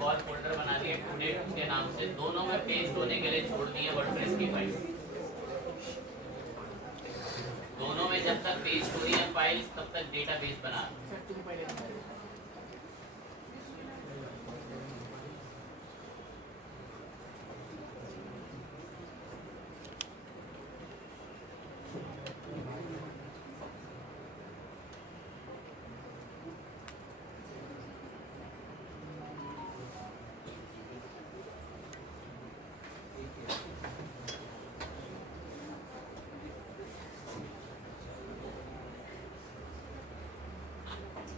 एक और फोल्डर बना दिया टुडे के नाम से, दोनों में पेस्ट होने के लिए छोड़ दिए वर्डप्रेस की फाइल। दोनों में जब तक पेस्ट हो रही है फाइल्स तब तक डेटाबेस बना।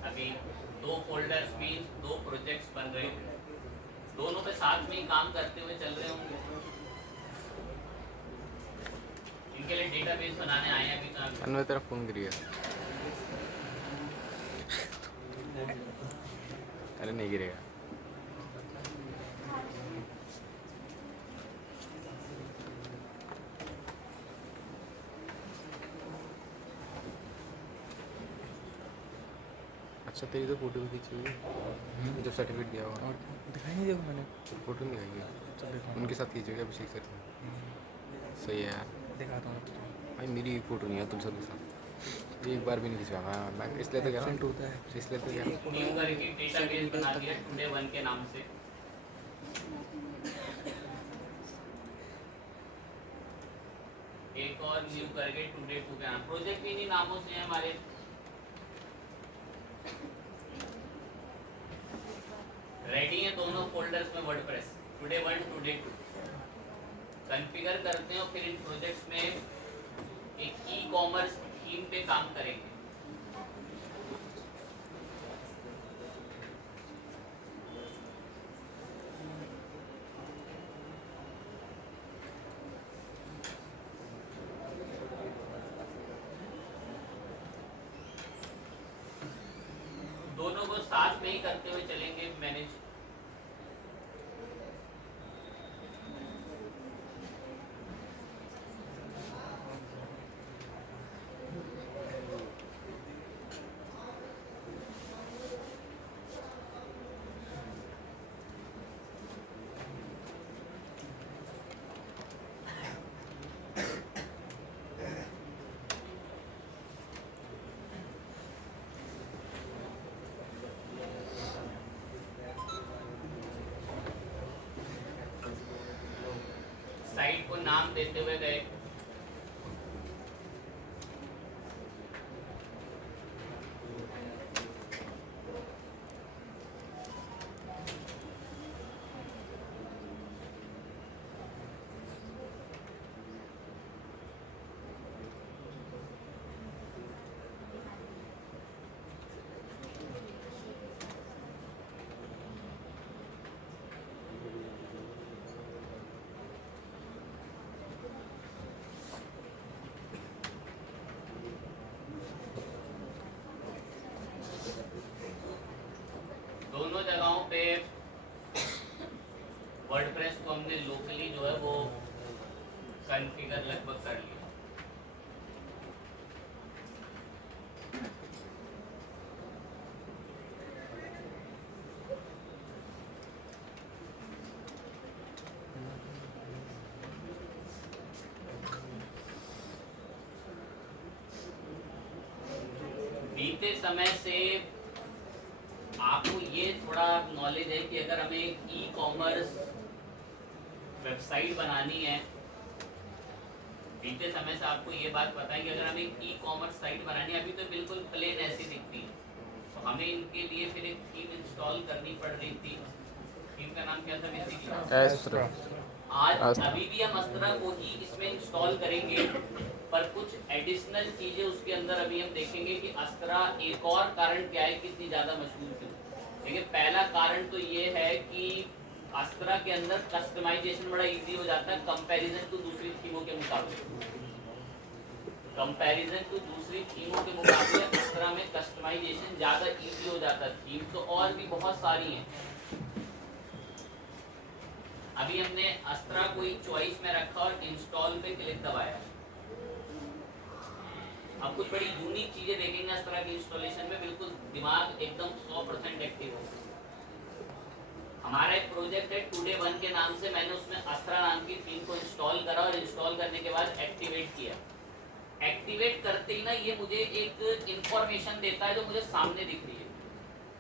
अभी दो फोल्डर्स मीन दो प्रोजेक्ट्स बन रहे हैं, दोनों पे साथ में ही काम करते हुए चल रहे होंगे। इनके लिए डेटाबेस बनाने आए हैं अभी कहाँ। अन्वय तेरा फोन गिर गया। अरे नहीं गिरेगा। अच्छा तेरी तो फोटो भी खींची हुई है जब सर्टिफिकेट दिया हुआ। और दिखाई नहीं देखो मैंने फोटो नहीं दिखाई उनके साथ खींची हुई अभिषेक सर। सही है यार। दिखाता हूँ। भाई मेरी फोटो नहीं है तुम सबके साथ, एक बार भी नहीं खिंचवा मैं इसलिए तो कह रहा Absent हूँ, होता है। इसलिए तो कह रहा हूँ। न्यू करके डेटाबेस बना दिया टुडे 1 के नाम से। एक और न्यू करके टुडे 2 के नाम, प्रोजेक्ट इन्हीं नामों से हैं हमारे। रेडी है दोनों फोल्डर्स में वर्डप्रेस, टुडे 1 टुडे 2 कॉन्फ़िगर करते हैं और फिर इन प्रोजेक्ट्स में एक ई कॉमर्स थीम पे काम करेंगे। दोनों को साथ में ही करते हुए चलेंगे मैनेज। साइट को नाम देते हुए गए। दोनों जगहों पे वर्डप्रेस को हमने लोकली जो है वो कॉन्फ़िगर लगभग कर लिया। बीते समय से आपको ये थोड़ा नॉलेज है कि अगर हमें ई कॉमर्स वेबसाइट बनानी है, बीते समय से आपको ये बात पता है कि अगर हमें ई कॉमर्स साइट बनानी है, अभी तो बिल्कुल प्लेन ऐसी दिखती है, तो हमें इनके लिए फिर एक थीम इंस्टॉल करनी पड़ रही थी। थीम का नाम क्या था बेसिकली? आज अभी भी हम अस्त्रा को ही इसमें इंस्टॉल करेंगे, पर कुछ एडिशनल चीजें उसके अंदर अभी हम देखेंगे कि अस्त्रा एक और कारण क्या है कि इतनी ज्यादा मशहूर क्यों। देखिए पहला कारण तो ये है कि अस्त्रा के अंदर कस्टमाइजेशन बड़ा इजी हो जाता है कंपैरिजन टू दूसरी थीमों के मुकाबले। कंपैरिजन टू दूसरी थीमों के मुकाबले अस्त्रा में कस्टमाइजेशन ज्यादा इजी हो जाता है। थीम तो और भी बहुत सारी हैं। अभी हमने अस्त्रा को एक चॉइस में रखा और इंस्टॉल पे क्लिक दबाया। अब कुछ बड़ी यूनिक चीजें देखेंगे अस्त्रा की इंस्टॉलेशन में, बिल्कुल दिमाग एकदम 100% एक्टिव होगा। हमारा एक प्रोजेक्ट है टुडे वन के नाम से, मैंने उसमें अस्त्रा नाम की थीम को इंस्टॉल करा और इंस्टॉल करने के बाद एक्टिवेट किया। एक्टिवेट करते ही ना ये मुझे एक इंफॉर्मेशन देता है जो मुझे सामने दिख रही है,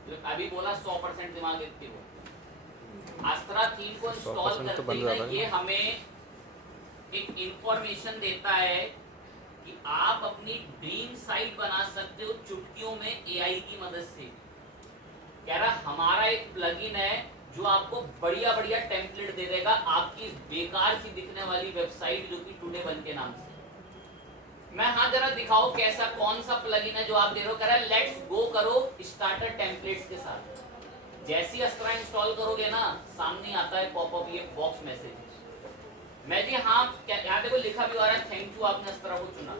जो अभी बोला 100% दिमाग एक्टिव हो। अस्त्रा थीम को इंस्टॉल 100% तो करते बन ही रहा ना है। ये हमें एक इंफॉर्मेशन देता है कि आप अपनी ड्रीम साइट बना सकते हो चुटकियों में एआई की मदद से। कह रहा हमारा एक प्लगइन है जो आपको बढ़िया बढ़िया टेम्पलेट दे देगा आपकी बेकार सी दिखने वाली वेबसाइट जो कि टुडे वन के नाम से। मैं हाँ जरा दिखाओ कैसा कौन सा प्लगइन है जो आप दे रहे हो। कह रहा है लेट्स गो करो स्टार्टर टेम्पलेट्स के साथ। जैसे ही अस्त्रा इंस्टॉल करोगे ना सामने आता है पॉपअप ये बॉक्स मैसेज। मैं जी हाँ यहाँ देखो लिखा भी हो रहा है थैंक यू आपने अस्त्रा को चुना।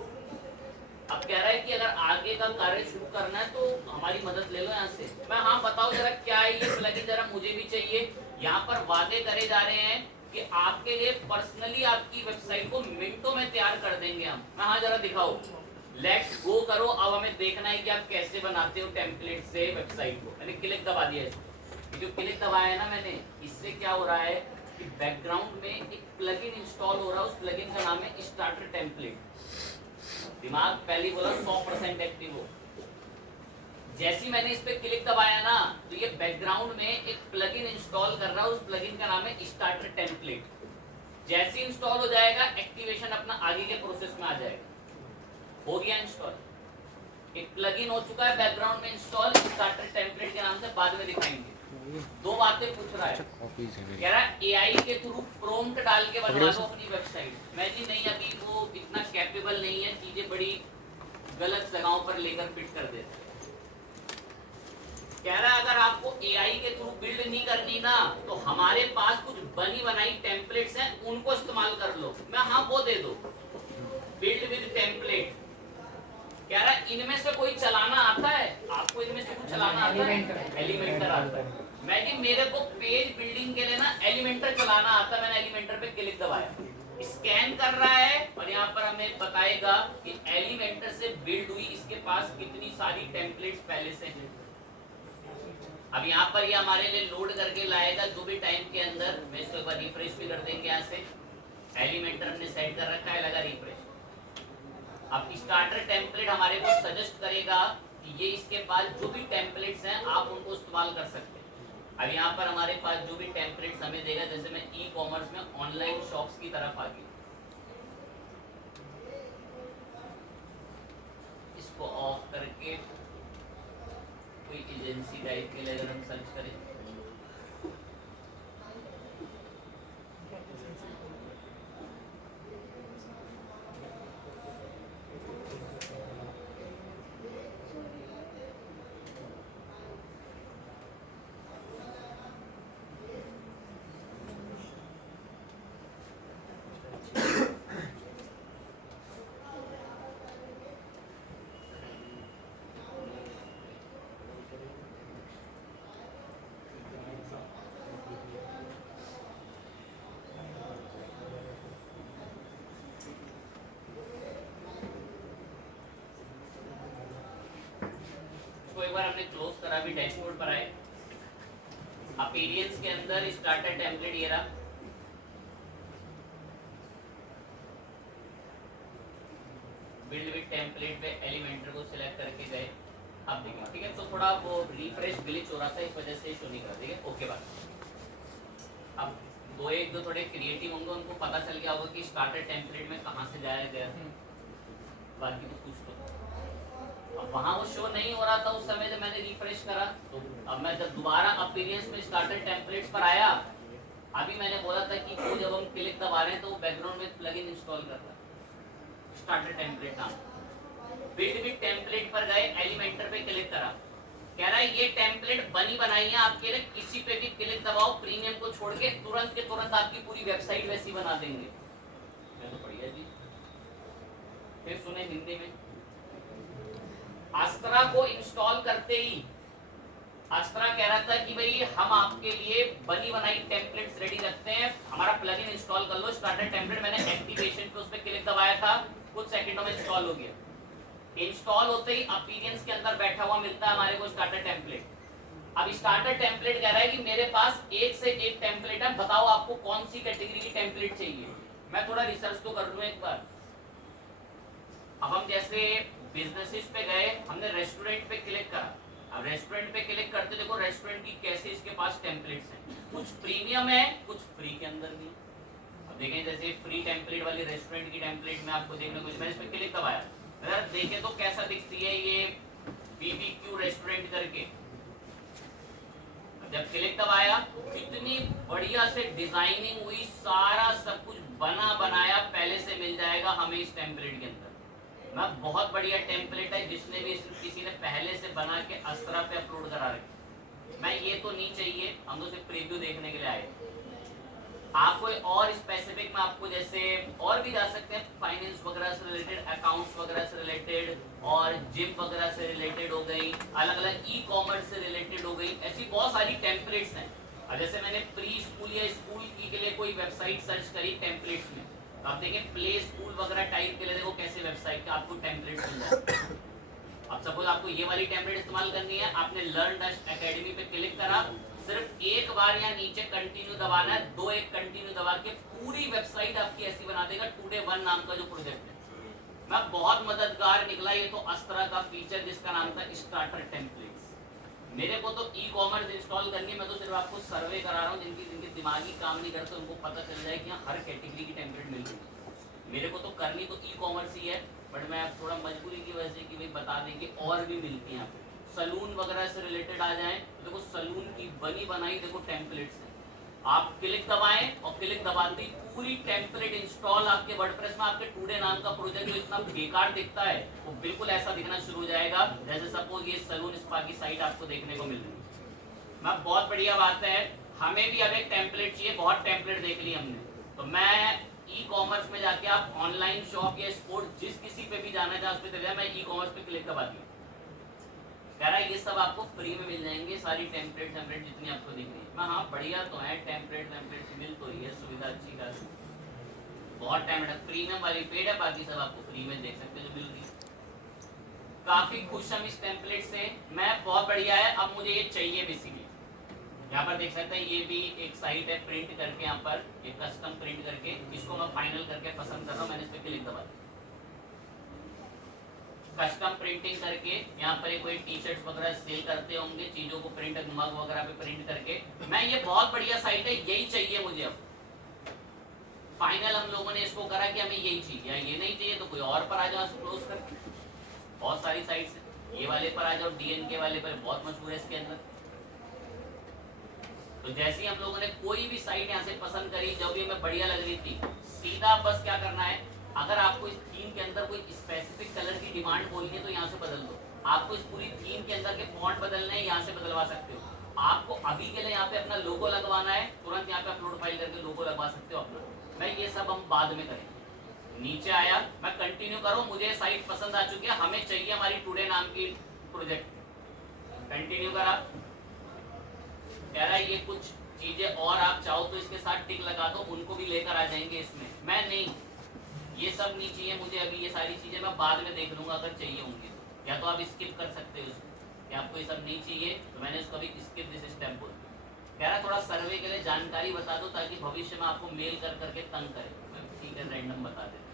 अब कह रहा है कि अगर आगे का कार्य शुरू करना है तो हमारी मदद ले लो यहाँ से। मैं हाँ बताओ जरा क्या है ये प्लगइन, जरा मुझे भी चाहिए। यहाँ पर वादे करे जा रहे हैं कि आपके लिए पर्सनली आपकी वेबसाइट को मिनटों में तैयार कर देंगे हम। मैं हाँ जरा दिखाओ, लेट्स गो करो। अब हमें देखना है कि आप कैसे बनाते हो टेम्पलेट से वेबसाइट को। मैंने क्लिक दबा दिया इसको, जो क्लिक दबाया है ना मैंने, इससे क्या हो रहा है कि बैकग्राउंड में एक प्लगइन इंस्टॉल हो रहा है। उस प्लगइन का नाम है स्टार्टर टेम्पलेट। दिमाग पहले बोला 100% एक्टिव हो। जैसे मैंने इस पे क्लिक दबाया ना तो ये बैकग्राउंड में एक प्लगइन इंस्टॉल कर रहा है। उस प्लगइन का नाम है स्टार्टर टेम्पलेट। जैसे इंस्टॉल हो जाएगा एक्टिवेशन अपना आगे के प्रोसेस में आ जाएगा। हो गया इंस्टॉल, एक प्लगइन हो चुका है बैकग्राउंड में इंस्टॉल स्टार्टर टेम्पलेट के नाम से। बाद में दिखाएंगे। दो बातें पूछ रहा है, कह रहा है एआई के थ्रू प्रॉम्प्ट डाल के बनवा दो अपनी वेबसाइट। मैं जी नहीं अभी वो इतना कैपेबल नहीं है, चीजें बड़ी गलत जगहों पर लेकर फिट कर देते। कह रहा है अगर आपको एआई के थ्रू बिल्ड नहीं करनी ना तो हमारे पास कुछ बनी बनाई टेम्पलेट्स हैं उनको इस्तेमाल कर लो। मैं हाँ वो दे दो, बिल्ड विद टेम्पलेट। कह रहा है इनमें से कोई चलाना आता है आपको? इनमें से कुछ चलाना आता है? एलिमेंटर आता है। मैं जी मेरे को पेज बिल्डिंग के लिए ना एलिमेंटर चलाना आता है। मैंने एलिमेंटर पे क्लिक दबाया, स्कैन कर रहा है और यहाँ पर हमें बताएगा कि एलिमेंटर से बिल्ड हुई इसके पास कितनी सारी टेम्पलेट्स पहले से हैं। अब यहाँ पर ये हमारे लिए लोड करके लाएगा जो भी टाइम के अंदर। मैं इसको एक बार रिफ्रेश भी कर देंगे। यहाँ से एलिमेंटर हमने सेट कर रखा है, लगा रिफ्रेश। अब स्टार्टर टेम्पलेट हमारे को सजेस्ट करेगा कि ये इसके पास जो भी टेम्पलेट्स हैं आप उनको इस्तेमाल कर सकते हैं। अब यहाँ पर हमारे पास जो भी टेम्पलेट्स हमें देगा, जैसे मैं ई कॉमर्स में ऑनलाइन शॉप्स की तरफ आ गई, इसको ऑफ करके कोई एजेंसी टाइप के लिए अगर हम सर्च करें एक बार हमने क्लोज करा, भी डैशबोर्ड पर आए। अपीयरेंस के अंदर स्टार्टर टेम्पलेट ये रहा। बिल्ड विद टेम्पलेट पे एलिमेंटर को सिलेक्ट करके गए। अब देखिए ठीक है, तो थोड़ा वो रिफ्रेश ग्लिच हो रहा था इस वजह से शो नहीं कर। ठीक है ओके बात। अब दो थोड़े क्रिएटिव होंगे उनको पता चल गया होगा कि स्टार्टर टेम्पलेट में कहाँ से जाया गया। बाकी तो कुछ तो अब वहाँ वो शो नहीं हो रहा था उस समय जब मैंने रिफ्रेश करा। तो अब मैं जब दोबारा अपीयरेंस में स्टार्टर टेम्पलेट्स पर आया, अभी मैंने बोला था कि वो जब हम क्लिक दबा रहे हैं तो वो बैकग्राउंड में प्लगइन इंस्टॉल कर रहा है स्टार्टर टेम्पलेट नाम। बिल्ड विद टेम्पलेट पर गए, एलिमेंटर पे क्लिक करा। कह रहा है ये टेम्पलेट बनी बनाई है आपके लिए, किसी पे भी क्लिक दबाओ प्रीमियम को छोड़ के तुरंत के तुरंत आपकी पूरी वेबसाइट वैसी बना देंगे। मैं तो बढ़िया जी। फिर सुने हिंदी में, अस्त्रा को इंस्टॉल करते ही अस्त्रा कह रहा था कि भाई हम आपके लिए बनी बनाई टेम्पलेट्स रेडी रखते हैं, हमारा प्लगइन इंस्टॉल कर लो स्टार्टर टेम्पलेट। मैंने एक्टिवेशन पे उस पर क्लिक दबाया था, कुछ सेकंडों में इंस्टॉल हो गया। इंस्टॉल होते ही अपीयरेंस के अंदर बैठा हुआ मिलता है हमारे को स्टार्टर टेम्पलेट। अब स्टार्टर टेम्पलेट कह रहा है कि मेरे पास एक से एक टेम्पलेट है, बताओ आपको कौन सी कैटेगरी की टेम्पलेट चाहिए। मैं थोड़ा रिसर्च तो कर लूं एक बार। अब हम जैसे बिजनेसेस पे गए, हमने रेस्टोरेंट पे क्लिक करा। अब रेस्टोरेंट पे क्लिक करते देखो रेस्टोरेंट की कैसे इसके पास टेम्पलेट्स हैं, कुछ प्रीमियम है कुछ फ्री के अंदर भी। अब देखें जैसे फ्री टेम्पलेट वाली रेस्टोरेंट की टेम्पलेट में आपको देखने को, मैंने इस पे क्लिक दबाया, अगर देखें तो कैसा दिखती है ये BBQ रेस्टोरेंट करके। जब क्लिक दबाया कितनी बढ़िया से डिजाइनिंग हुई, सारा सब कुछ बना बनाया पहले से मिल जाएगा हमें इस टेम्पलेट के अंदर। मैं बहुत बढ़िया टेम्पलेट है, जिसने भी किसी ने पहले से बना के अस्त्रा पे अपलोड करा रखी। मैं ये तो नहीं चाहिए, हम तो सिर्फ प्रीव्यू देखने के लिए आए। आप कोई और स्पेसिफिक में आपको जैसे और भी जा सकते हैं, फाइनेंस वगैरह से रिलेटेड, अकाउंट्स वगैरह से रिलेटेड, और जिम वगैरह से रिलेटेड हो गई, अलग अलग ई-कॉमर्स से रिलेटेड हो गई, ऐसी बहुत सारी टेम्पलेट्स हैं। और जैसे मैंने प्री स्कूल या स्कूल की के लिए कोई वेबसाइट सर्च करी टेम्पलेट्स में, तो आप देखें प्ले स्कूल वगैरह टाइप के लिए देखो कैसे वेबसाइट का आपको टेम्पलेट्स मिल जाए। अब सपोज आपको ये वाली टेम्पलेट इस्तेमाल करनी है, आपने लर्न डैश एकेडमी पे क्लिक करा, सिर्फ एक बार यहाँ नीचे कंटिन्यू दबाना है, 2-1 कंटिन्यू दबा के पूरी वेबसाइट आपकी ऐसी बना देगा। टुडे 1 नाम का जो प्रोजेक्ट है, मैं बहुत मददगार निकला ये तो अस्त्रा का फीचर जिसका नाम था स्टार्टर टेम्पलेट्स। मेरे को तो ई-कॉमर्स इंस्टॉल करनी है, मैं तो सिर्फ आपको सर्वे करा रहा हूँ, जिनके दिमागी काम नहीं करते उनको पता चल जाए कि यहाँ हर कैटेगरी की टेम्पलेट मिल रही है। मेरे को तो करनी तो ई-कॉमर्स ही है, बट मैं थोड़ा मजबूरी की वजह से कि भाई बता दें कि और भी मिलती हैं। सलून वगैरह से रिलेटेड आ जाएं तो देखो सलून की बनी बनाई देखो टेम्पलेट्स हैं। आप क्लिक दबाएं और क्लिक दबाते ही पूरी टेम्पलेट इंस्टॉल आपके वर्डप्रेस में। आपके टुडे नाम का प्रोजेक्ट जो इतना बेकार दिखता है वो बिल्कुल ऐसा दिखना शुरू हो जाएगा जैसे सपोज ये सलून स्पा की साइट आपको देखने को मिल रही है। मैं बहुत बढ़िया बात है, हमें भी अब एक टेम्पलेट चाहिए, बहुत टेम्पलेट देख ली हमने, तो मैं ई-कॉमर्स में जाके आप ऑनलाइन शॉप या स्पोर्ट जिस किसी पे भी जाना चाहे उस पर चले, मैं ई-कॉमर्स पे क्लिक दबा दिया, कह रहा है ये सब आपको फ्री में मिल जाएंगे, सारी टेम्पलेट जितनी आपको दिख रही है। मैं हाँ बढ़िया तो है, टेम्पलेट मिल तो रही है, सुविधा अच्छी खासी, बहुत टाइम है। प्रीमियम वाली पेड है, बाकी सब आपको फ्री में देख सकते हो जो मिल रही है। काफी खुश हम इस टेम्पलेट से, मैं बहुत बढ़िया है। अब मुझे ये चाहिए बेसिकली, यहाँ पर देख सकते हैं ये भी एक साइट है प्रिंट करके, यहाँ पर एक कस्टम प्रिंट करके, इसको मैं फाइनल करके पसंद कर रहा हूँ, मैंने इस पर क्लिक दबा दिया। कस्टम प्रिंटिंग करके यहाँ पर कोई टी शर्ट वगैरह सेल करते होंगे, चीजों को प्रिंट मग वगैरह पे प्रिंट करके, मैं ये बहुत बढ़िया साइट है, यही चाहिए मुझे। अब फाइनल हम लोगों ने इसको करा कि हमें यही चाहिए, या ये नहीं चाहिए तो कोई और पर आ जाओ क्लोज करके। बहुत सारी साइट्स है, ये वाले पर आ जाओ, DNK वाले पर बहुत मशहूर है इसके अंदर। तो जैसे ही हम लोगों ने कोई भी साइट यहाँ से पसंद करी जो भी हमें बढ़िया लग रही थी, सीधा बस क्या करना है, अगर आपको इस थीम के अंदर कोई स्पेसिफिक कलर की डिमांड बोलनी है तो यहाँ से बदल दो। आपको इस पूरी थीम के अंदर के फॉन्ट बदलने हैं, यहाँ से बदलवा सकते हो। आपको अभी के लिए यहाँ पे अपना लोगो लगवाना है, तुरंत यहाँ पे अपलोड फाइल करके लोगो लगवा सकते हो अपना। मैं ये सब हम बाद में करेंगे। नीचे आया, मैं कंटिन्यू करूँ, मुझे साइट पसंद आ चुकी है, हमें चाहिए हमारी टुडे नाम की प्रोजेक्ट। कंटिन्यू करा, कह रहा है ये कुछ चीजें और आप चाहो तो इसके साथ टिक लगा दो, उनको भी लेकर आ जाएंगे इसमें। मैं नहीं, ये सब नहीं चाहिए मुझे अभी, ये सारी चीजें मैं बाद में देख लूंगा अगर चाहिए होंगे तो। या तो आप स्किप कर सकते हो इसको, कि आपको ये सब नहीं चाहिए तो मैंने इसको अभी स्किप दिस स्टेप बोल। कह रहा थोड़ा सर्वे के लिए जानकारी बता दो ताकि भविष्य में आपको मेल कर करके तंग करे। मैं ठीक है रैंडम बता देता।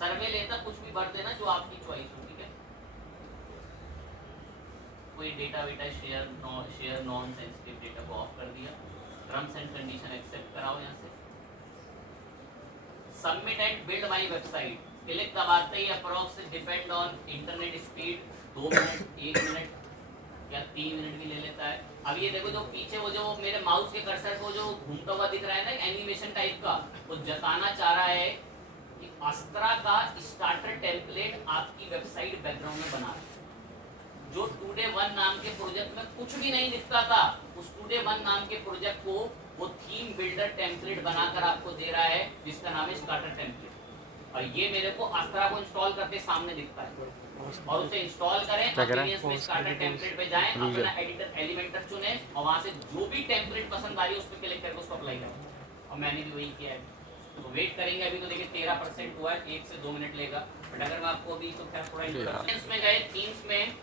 सर्वे लेता कुछ भी भर देना जो आपकी चॉइस हो, ठीक है। कोई डेटा वेटा शेयर नॉन सेंसिटिव डेटा को ऑफ कर दिया, टर्म्स एंड कंडीशन एक्सेप्ट कराओ यहाँ से। Submit and build my website, click दबाते ही approx depend on internet speed 2 minute 1 minute या 3 मिनट भी ले लेता है। अब ये देखो जो पीछे वो जो मेरे माउस के कर्सर को जो घूमता हुआ दिख रहा है ना एनिमेशन टाइप का, वो जताना चाह रहा है कि अस्त्रा का स्टार्टर टेम्पलेट आपकी वेबसाइट बैकग्राउंड में बना रहा है। जो टुडे 1 नाम के प्रोजेक्ट में कुछ भी नहीं दिखता था, उस टुडे 1 नाम के प्रोजेक्ट को वो थीम बिल्डर टेम्पलेट बनाकर आपको दे रहा है जिसका नाम है स्टार्टर टेम्पलेट। और ये मेरे को अस्त्रा को इंस्टॉल करते सामने दिखता है, और उसे इंस्टॉल करें, अपीयरेंस में स्टार्टर टेम्पलेट पे जाएं, अपना एडिटर एलिमेंटर चुने और वहां से जो भी टेम्पलेट पसंद आ रही है उस पर क्लिक करके उसको अप्लाई करें। और मैंने भी वही किया है। तो वेट करेंगे, अभी तो देखिए 13% हुआ है, 1 से 2 मिनट लेगा। बट अगर मैं आपको अभी तो खैर थोड़ा इंट्रोडक्शन में गए, थीम्स में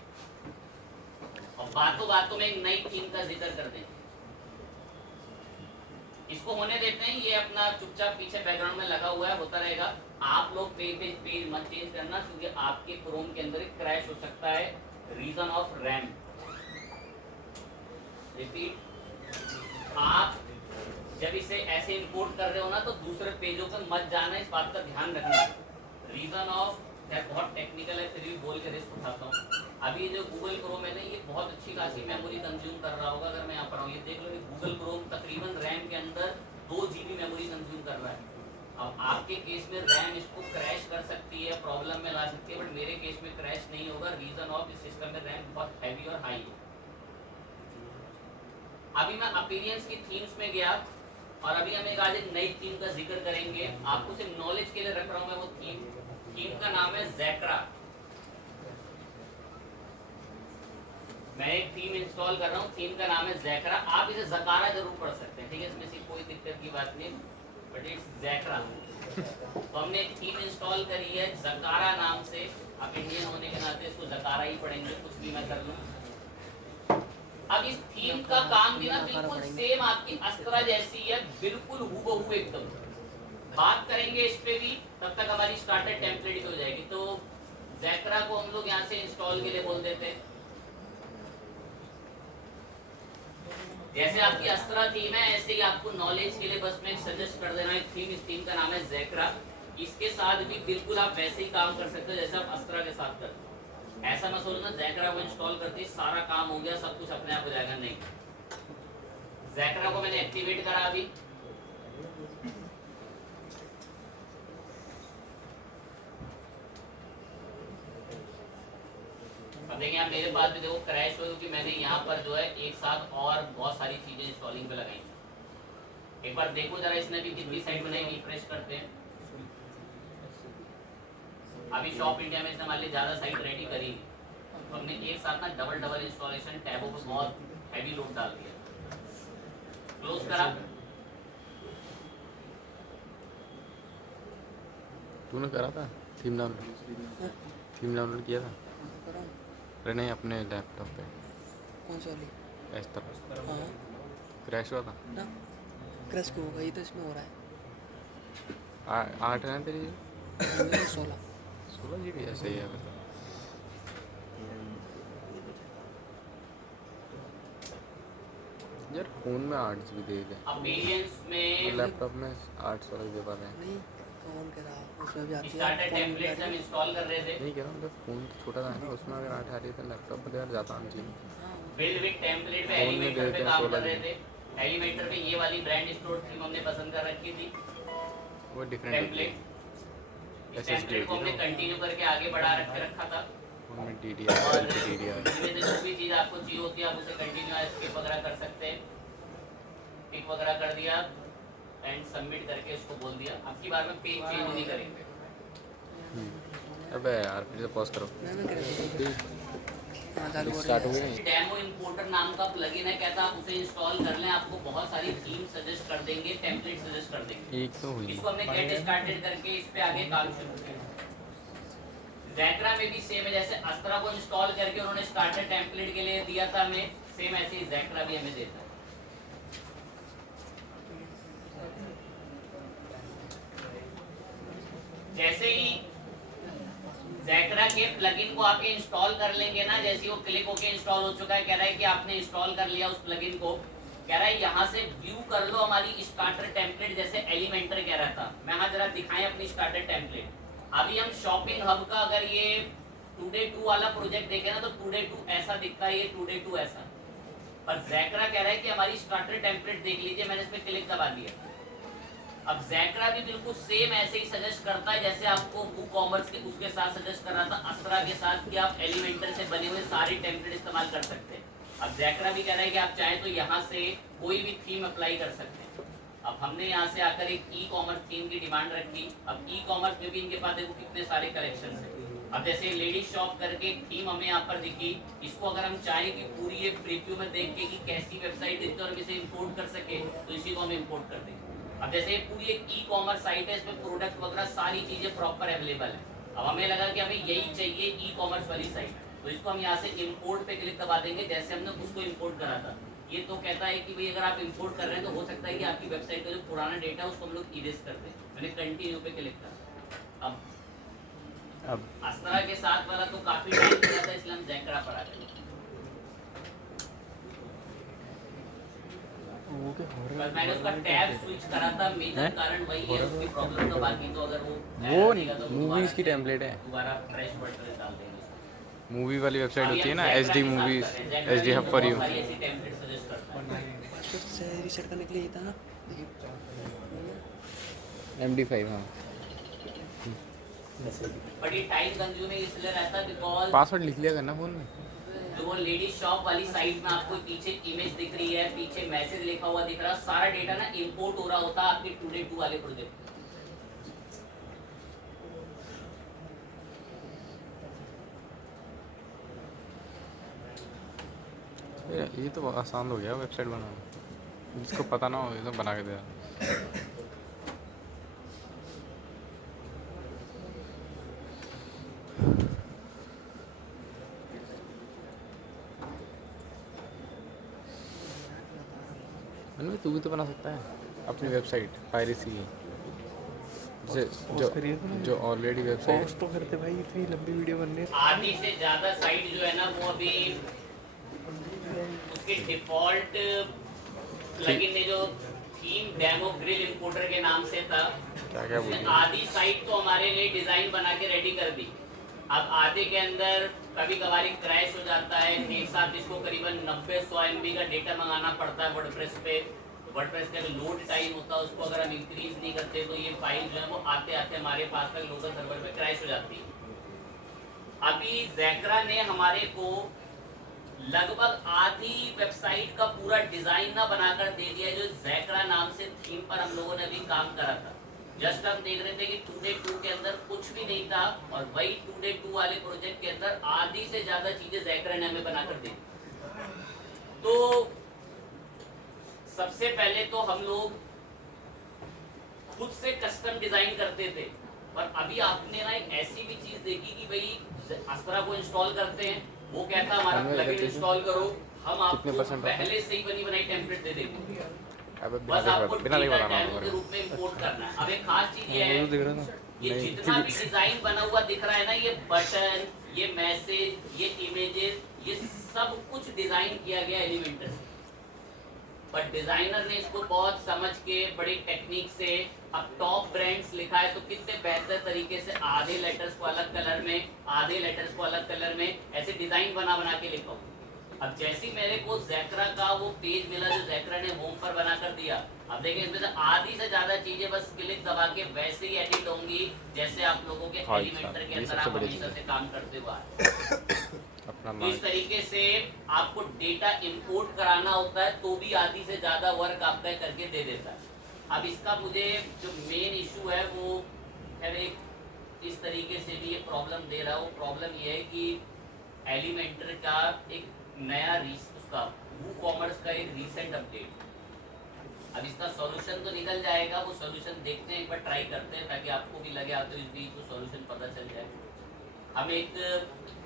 बातों बातों में एक नई थीम का जिक्र कर दें। इसको होने देते हैं, ये अपना चुपचाप पीछे बैकग्राउंड में लगा हुआ है, होता रहेगा। आप लोग पेज मत चेंज करना, क्योंकि आपके क्रोम के अंदर एक क्रैश हो सकता है। रीजन ऑफ रैम, रिपीट, आप जब इसे ऐसे इंपोर्ट कर रहे हो ना तो दूसरे पेजों पर मत जाना, इस बात का ध्यान रखना। रीजन ऑफ, बहुत टेक्निकल है, फिर भी बोल के रिस्क उठाता हूँ। अभी जो गूगल क्रोम है ना, ये बहुत अच्छी खासी मेमोरी कंज्यूम कर रहा होगा। अगर मैं यहाँ पर हूँ, ये देख लो, गूगल क्रोम तकरीबन रैम के अंदर 2 GB मेमोरी कंज्यूम कर रहा है। अब आपके केस में रैम इसको क्रैश कर सकती है, प्रॉब्लम में ला सकती है, बट मेरे केस में क्रैश नहीं होगा। रीजन ऑफ, इस सिस्टम में रैम बहुत हैवी और हाई है। अभी मैं अपीयरेंस की थीम्स में गया और अभी हम आज एक नई थीम का जिक्र करेंगे। आपको सिर्फ नॉलेज के लिए रख रहा हूँ मैं वो थीम का नाम है ज़ैकरा। मैं एक थीम इंस्टॉल कर रहा हूँ, थीम का नाम है ज़ैकरा। आप इसे ज़कारा जरूर पढ़ सकते हैं, ठीक है, इसमें से कोई दिक्कत की बात नहीं, बट इट्स ज़ैकरा। तो हमने एक थीम इंस्टॉल करी है ज़कारा नाम से। आप इंडियन होने के नाते इसको ज़कारा ही पढ़ेंगे, कुछ भी मैं कर लूँ। अब इस थीम का काम भी ना बिल्कुल सेम आपकी अस्त्रा जैसी है, बिल्कुल हूबहू एकदम। बात करेंगे इस पे भी, तब तक हमारी स्टार्टर टेम्पलेट हो जाएगी। तो ज़ैकरा को हम लोग यहाँ से इंस्टॉल के लिए बोल देते हैं। जैसे आपकी अस्त्रा थीम है, ऐसे ही आपको नॉलेज के लिए बस मैं सजेस्ट कर देना एक थीम। इस थीम का नाम है ज़ैकरा। इसके साथ भी बिल्कुल आप वैसे ही काम कर सकते हो जैसे आप अस्त्रा के साथ करते हो। ऐसा ना सोचना ज़ैकरा को इंस्टॉल करते ही सारा काम हो गया, सब कुछ अपने आप हो जाएगा, नहीं। ज़ैकरा को मैंने एक्टिवेट करा अभी। अब देखिए, आप मेरे पास भी देखो क्रैश हो, क्योंकि मैंने यहाँ पर जो है एक साथ और बहुत सारी चीजें इंस्टॉलिंग पे लगाई। एक बार देखो जरा इसने भी कितनी साइट बनाई, रिफ्रेश करते हैं। अभी शॉप इंडिया में इसने मान ली ज्यादा साइट रेडी करी, तो हमने एक साथ ना डबल इंस्टॉलेशन टैबों को बहुत हैवी लोड डाल दिया। क्लोज करा। तूने करा था थीम डाउनलोड किया था? अरे नहीं, अपने लैपटॉप पे। कौन सी वाली? इस तरह हाँ क्रैश हुआ था ना, क्रैश क्यों होगा? ये तो इसमें हो रहा है। 8 है तेरी? 16 GB है, सही है। यार फोन में 8 GB दे दे, अब वेरिएंट्स में लैपटॉप में 816 GB पा रहे हैं। नहीं कौन कह रहा, उसमें भी आती है स्टार्टर टेम्पलेट्स हम इंस्टॉल कर रहे थे। नहीं कह रहा हूँ, जब फोन तो छोटा था ना, उसमें अगर 8 आ रही है तो लैपटॉप पर यार ज़्यादा आनी चाहिए। बिल्ड विद टेम्पलेट पे फोन में एलिमेंटर पे देते हैं काम 16 कर रहे थे। एलिमेंटर पे ये वाली ब्रांड स्टोर थीम हमने पसंद कर रखी थी, वो डिफरेंट टेम्पलेट। इस SSD टेम्पलेट को हमने कंटिन्यू करके आगे बढ़ा रखा था। उनमें DDR और DDR इसमें से जो भी चीज़ आपको चाहिए होती है आप उसे कंटिन्यू स्किप वगैरह कर सकते हैं। टिक वगैरह कर दिया एंड सबमिट करके उसको बोल दिया। अब की बार में पेज चेंज नहीं करेंगे। अबे यार फिर से पॉज करो। मैं कर रहा हूँ। हाँ चालू हो स्टार्ट हो रहा है। गई। डेमो इंपोर्टर नाम का प्लगइन है, कहता है आप उसे इंस्टॉल कर लें, आपको बहुत सारी थीम सजेस्ट कर देंगे, टेम्पलेट सजेस्ट कर देंगे। एक तो हुई। इसको हमने गेट स्टार्टेड करके इस पे आगे काम शुरू किया। ज़ैकरा में भी सेम है, जैसे अस्त्रा को इंस्टॉल करके उन्होंने स्टार्टर टेम्पलेट के लिए दिया था हमें, सेम ऐसे ही ज़ैकरा भी हमें देता है। जैसे ही ज़ैकरा के प्लगइन को आप इंस्टॉल कर लेंगे ना, जैसे वो क्लिक होके इंस्टॉल हो चुका है, कह रहा है कि आपने इंस्टॉल कर लिया उस प्लगइन को, कह रहा है यहाँ से व्यू कर लो हमारी स्टार्टर टेम्पलेट, जैसे एलिमेंटर कह रहा था। मैं हाँ जरा दिखाएं अपनी स्टार्टर टेम्पलेट। अभी हम शॉपिंग हब का अगर ये टुडे 2 वाला प्रोजेक्ट देखें ना, तो टुडे 2 ऐसा दिखता है, ये टुडे 2 ऐसा। और ज़ैकरा कह रहा है कि हमारी स्टार्टर टेम्पलेट देख लीजिए, मैंने इस पर क्लिक दबा दिया। अब ज़ैकरा भी बिल्कुल सेम ऐसे ही सजेस्ट करता है जैसे आपको बुक कॉमर्स के उसके साथ सजेस्ट कर रहा था अस्त्रा के साथ, कि आप एलिमेंटर से बने हुए सारे टेम्पलेट इस्तेमाल कर सकते हैं। अब ज़ैकरा भी कह रहा है कि आप चाहें तो यहाँ से कोई भी थीम अप्लाई कर सकते हैं। अब हमने यहाँ से आकर एक ई कॉमर्स थीम की डिमांड रखी। अब ई कॉमर्स में भी इनके पास देखो कितने सारे कलेक्शन है। अब जैसे लेडीज शॉप करके थीम हमें यहाँ पर दिखी, इसको अगर हम चाहें कि पूरी एक प्रीव्यू में देख के कि कैसी वेबसाइट दिखती है और हम इसे इम्पोर्ट कर सके, तो इसी को हम इम्पोर्ट कर देंगे। अब जैसे पूरी एक ई कॉमर्स साइट है, इसमें प्रोडक्ट वगैरह सारी चीजें प्रॉपर अवेलेबल है। अब हमें लगा कि हमें यही चाहिए ई कॉमर्स वाली साइट, तो इसको हम यहाँ से इंपोर्ट पे क्लिक दबा देंगे, जैसे हमने उसको इंपोर्ट करा था। ये तो कहता है कि भाई अगर आप इंपोर्ट कर रहे हैं तो हो सकता है कि आपकी वेबसाइट का जो पुराना डेटा है उसको हम लोग इरेज कर दें। मैंने कंटिन्यू पे क्लिक करा। अब अस्त्रा के साथ वाला तो काफी टाइम लगा था, इसलिए हम जैकरा पर आ गए। बस मैंने उसका टैब स्विच करा था, मेजर कारण वही है उसकी प्रॉब्लम का। बाकी तो अगर वो मूवीज की टेम्पलेट है, दोबारा फ्रेश वर्जन डाल देंगे। मूवी वाली वेबसाइट होती है ना, HD movies, HD hub for you. ऐसी टेम्पलेट सजेस्ट करता है। पासवर्ड से रीसेट करने के लिए ये था ना, MD5। हाँ, बट ये टाइम कंज्यूमिंग इसलिए रहता है बिकॉज पासवर्ड लिख लिया करना फोन में। जो वो लेडी शॉप वाली साइट में आपको पीछे इमेज दिख रही है, पीछे मैसेज लिखा हुआ दिख रहा है, सारा डेटा ना इंपोर्ट हो रहा होता है आपके टुडे 2 वाले प्रोजेक्ट। ये तो आसान हो गया वेबसाइट बनाना, जिसको पता ना हो ये तो बना के दे। मनवी तू भी तो बना सकता है अपनी वेबसाइट पायरेसी की, जो ऑलरेडी वेबसाइट पोस्ट तो करते भाई, इतनी लंबी वीडियो बनने। आधी से ज्यादा साइट जो है ना वो अभी उसके डिफॉल्ट प्लगइन ने जो थीम डेमो ग्रिल इंपोर्टर के नाम से था, क्या उसने आधी साइट तो हमारे लिए डिजाइन बना के रेडी कर दी। अब आधे के अंदर कभी कभार क्रैश हो जाता है, एक साथ इसको करीबन 90-100 MB का डेटा मंगाना पड़ता है वर्डप्रेस पे। वर्डप्रेस का जो लोड टाइम होता है उसको अगर हम इंक्रीज नहीं करते तो ये फाइल जो है वो आते आते हमारे पास तक लोकल सर्वर पे क्रैश हो जाती है। अभी जैकरा ने हमारे को लगभग आधी वेबसाइट का पूरा डिजाइन ना बनाकर दे दिया है, जो जैकरा नाम से थीम पर हम लोगों ने अभी काम करा था। जस्ट हम देख रहे थे कि टुडे 2 के अंदर कुछ भी नहीं था, और वही टुडे 2 वाले प्रोजेक्ट के अंदर आधी से ज्यादा चीजें जैकरा ने हमें बनाकर दी। तो सबसे पहले तो हम लोग खुद से कस्टम डिजाइन करते थे, और अभी आपने ना एक ऐसी भी चीज देखी कि भाई अस्त्रा को इंस्टॉल करते हैं, वो कहता है हमारा प्लगइन इंस्टॉल करो, हम आपको पहले से ही बनी बनाई टेम्पलेट दे देंगे, बस आपको डेमो के रूप में इंपोर्ट करना है। अब एक खास चीज ये है, ये जितना भी डिजाइन बना हुआ दिख रहा है ना, ये बटन, ये मैसेज, ये इमेजेस, ये सब कुछ डिजाइन किया गया एलिमेंटर से। बट डिजाइनर ने इसको बहुत समझ के बड़ी टेक्निक से, अब टॉप ब्रांड्स लिखा है तो कितने बेहतर तरीके से आधे लेटर्स को अलग कलर में, आधे लेटर्स को अलग कलर में, ऐसे डिजाइन बना बना के लिखा। अब जैसे मेरे को जैकरा का वो पेज मिला जो जैकरा ने होम पर बना कर दिया, अब देखिए इसमें से आधी से ज्यादा चीजें बस क्लिक दबा के वैसे ही एडिट होंगी जैसे आप लोगों के एलिमेंटर के अंदर आप हमेशा से काम करते हुए। तो इस तरीके से आपको डेटा इंपोर्ट कराना होता है तो भी आधी से ज्यादा वर्क आपका करके दे देता है। अब इसका मुझे जो मेन इशू है वो खैर एक इस तरीके से भी ये प्रॉब्लम दे रहा है। वो प्रॉब्लम ये है कि एलिमेंटर का एक नया उसका वूकॉमर्स का एक रीसेंट अपडेट, अब इसका सॉल्यूशन तो निकल जाएगा, वो सॉल्यूशन देखते हैं, एक बार ट्राई करते हैं ताकि आपको भी लगे, आप तो इस बीच वो सॉल्यूशन पता चल जाए। हम एक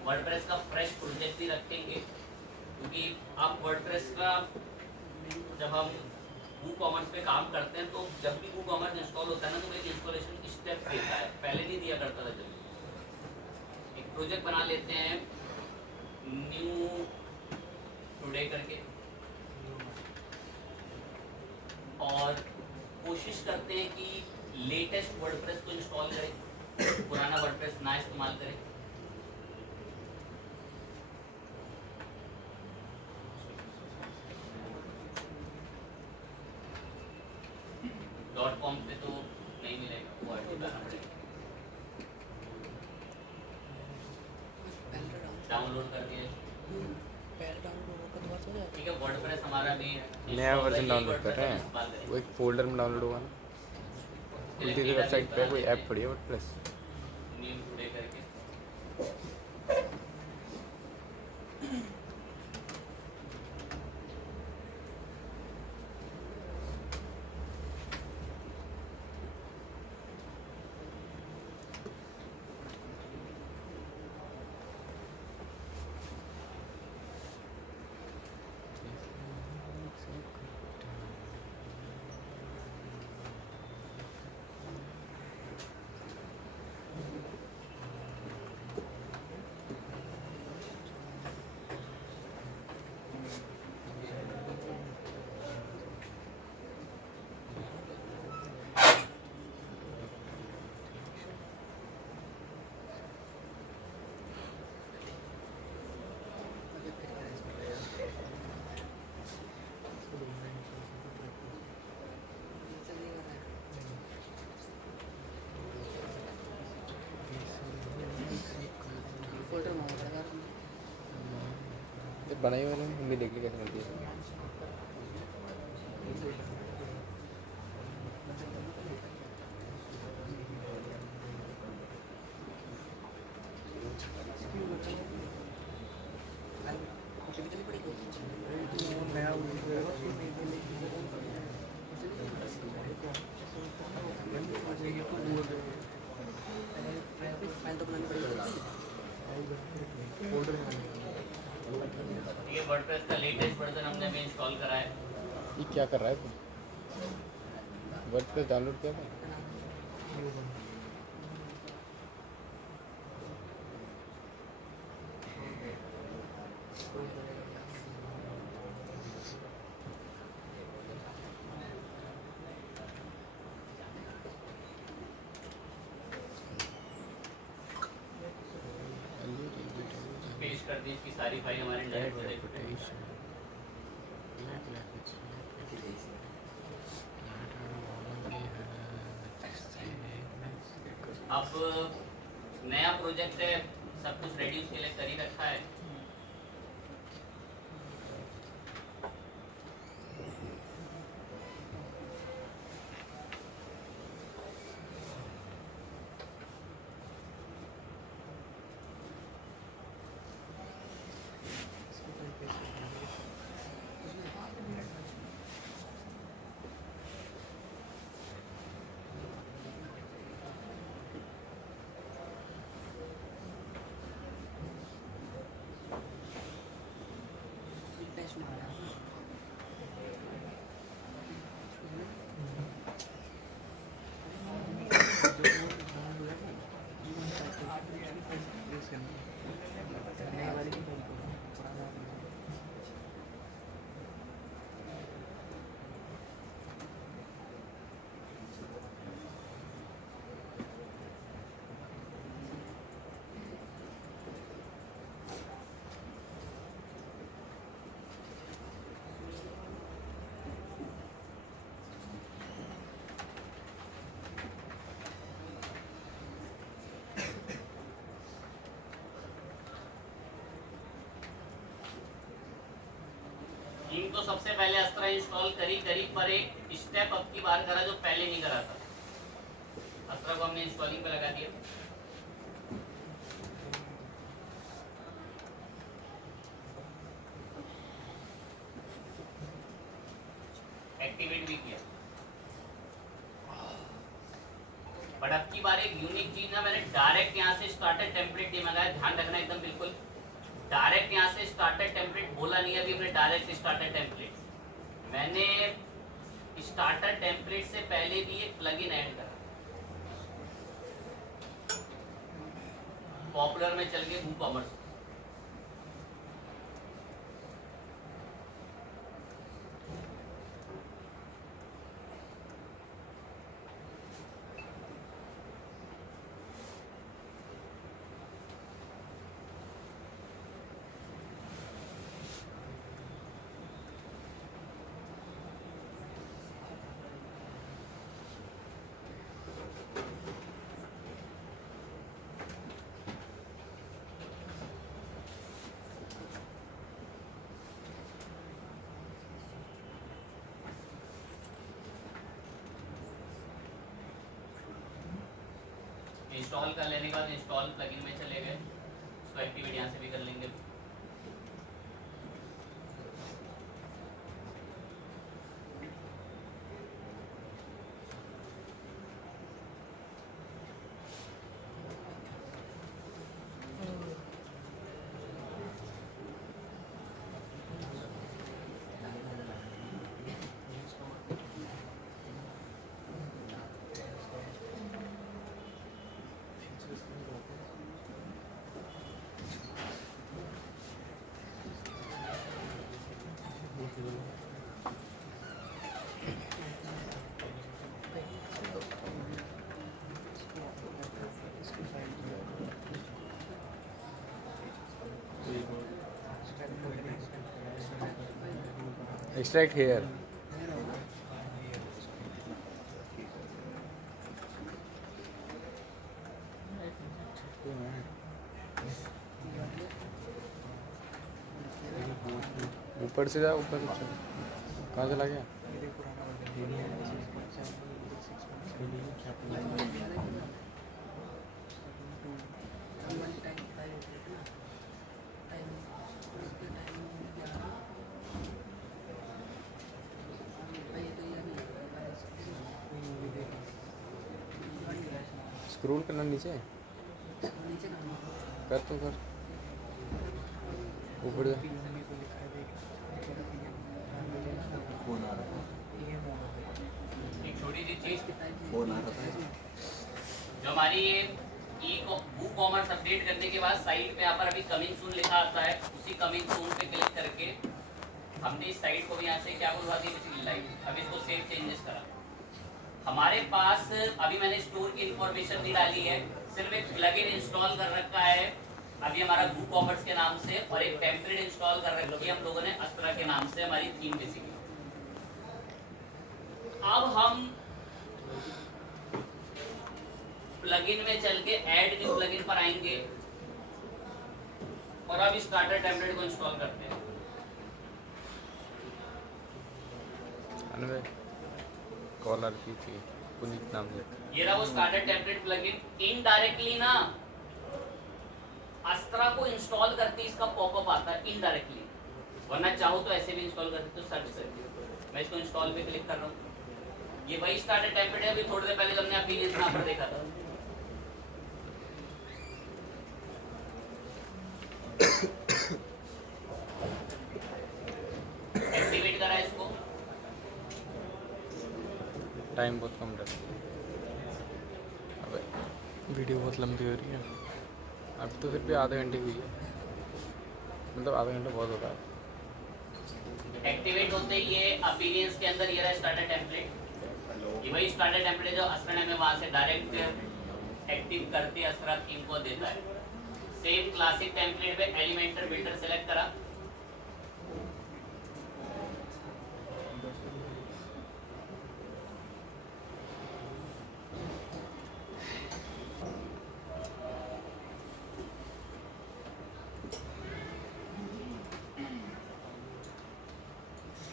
वर्डप्रेस का फ्रेश प्रोजेक्ट ही रखेंगे, क्योंकि आप वर्डप्रेस का जब हम वूकॉमर्स पे काम करते हैं तो जब भी वूकॉमर्स इंस्टॉल होता है ना तो एक इंस्टॉलेशन स्टेप देता है, पहले नहीं दिया करता था। जब एक प्रोजेक्ट बना लेते हैं न्यू टुडे करके, और कोशिश करते हैं कि लेटेस्ट वर्डप्रेस को इंस्टॉल करें, पुराना वर्डप्रेस ना इस्तेमाल करें। .com पे तो नहीं मिलेगा, वो डालना पड़ेगा, डाउनलोड करके ठीक है। वर्डप्रेस हमारा भी नया वर्जन डाउनलोड कर रहे हैं, वो एक फोल्डर में डाउनलोड होगा ना, उनकी वेबसाइट पे कोई ऐप पड़ी है वर्डप्रेस न्यू टुडे करके। ये बनाई मैंने हिंदी देख ली कैसे बनती है। कितनी पड़ेगी? फाइल तो बनानी पड़ेगी। ये वर्डप्रेस का लेटेस्ट वर्जन हमने अभी इंस्टॉल करा है। ये क्या कर रहा है तू? वर्डप्रेस डाउनलोड किया था? पेश कर दी इसकी सारी फाइल हमारे इंटरनेट पर देख सकते हैं। अब नया प्रोजेक्ट है, सब कुछ रेडी उसके लिए कर ही रखा है। थीम तो सबसे पहले अस्त्रा इंस्टॉल करी पर एक स्टेप अब की बार करा जो पहले नहीं करा था। अस्त्रा को हमने इंस्टॉलिंग पे लगा दिया। एक्टिवेट भी किया, बट अब की बार एक यूनिक चीज ना, मैंने डायरेक्ट यहाँ से स्टार्टर टेम्पलेट नहीं मंगाया। ध्यान रखना एकदम बिल्कुल, डायरेक्ट यहाँ से स्टार्टर टेम्पलेट बोला नहीं है अभी हमने। डायरेक्ट स्टार्टर टेम्पलेट मैंने स्टार्टर टेम्पलेट से पहले भी एक प्लगइन ऐड करा, पॉपुलर में चल के वूकॉमर्स। इंस्टॉल कर लेने के बाद इंस्टॉल प्लगइन में चले गए, उसको एक्टिवेट यहाँ से भी कर लेंगे। Extract here. ऊपर से जाओ, ऊपर से कहाँ चला गया? स्क्रॉल करना नीचे कर, तो कर ऊपर जा। एक छोटी सी चीज फोन आ रहा था। जो हमारी ये ई कॉमर्स अपडेट करने के बाद साइट पे यहाँ पर अभी कमिंग सून लिखा आता है, उसी कमिंग सून पे क्लिक करके हमने इस साइट को भी यहाँ से क्या बुलवा दी, बेसिकली लाइव। अब इसको सेव चेंजेस करा। हमारे पास अभी मैंने स्टोर की इंफॉर्मेशन नहीं डाली है, सिर्फ एक प्लगइन इंस्टॉल कर रखा है अभी हमारा वू कॉमर्स के नाम से, और एक टेम्पलेट इंस्टॉल कर रखी है हम लोगों ने अस्त्रा के नाम से, हमारी थीम बेसिकली। अब हम प्लगइन में चल के ऐड न्यू प्लगइन पर आएंगे और अब स्टार्टर टेम्पलेट को इंस्टॉल करते हैं। कॉलर की थी पुनीत नाम से। ये रहा वो स्टार्टर टेम्पलेट प्लगइन। इनडायरेक्टली ना अस्त्रा को इंस्टॉल करते इसका पॉपअप आता है इनडायरेक्टली, वरना चाहो तो ऐसे भी इंस्टॉल कर सकते हो सर्च करके। मैं इसको इंस्टॉल पे क्लिक कर रहा हूँ। ये वही स्टार्टर टेम्पलेट है, अभी थोड़ी देर पहले हमने अपीलियंस यहाँ पर देखा था। एक्टिवेट करा इसको। टाइम बहुत कम लगा। अबे वीडियो बहुत लंबी हो रही है। अब तो फिर भी आधे घंटे की हुई है, मतलब आधा घंटा बहुत होता है। एक्टिवेट होते ही ये अपीलियंस के अंदर ये रहा स्टार्टर टेम्पलेट। ये वही स्टार्टर टेम्पलेट जो अस्त्रा ने हमें वहाँ से डायरेक्ट एक्टिव करते अस्त्रा थीम को देता है। सेम क्लासिक टेम्पलेट पे एलिमेंटर बिल्डर सेलेक्ट करा।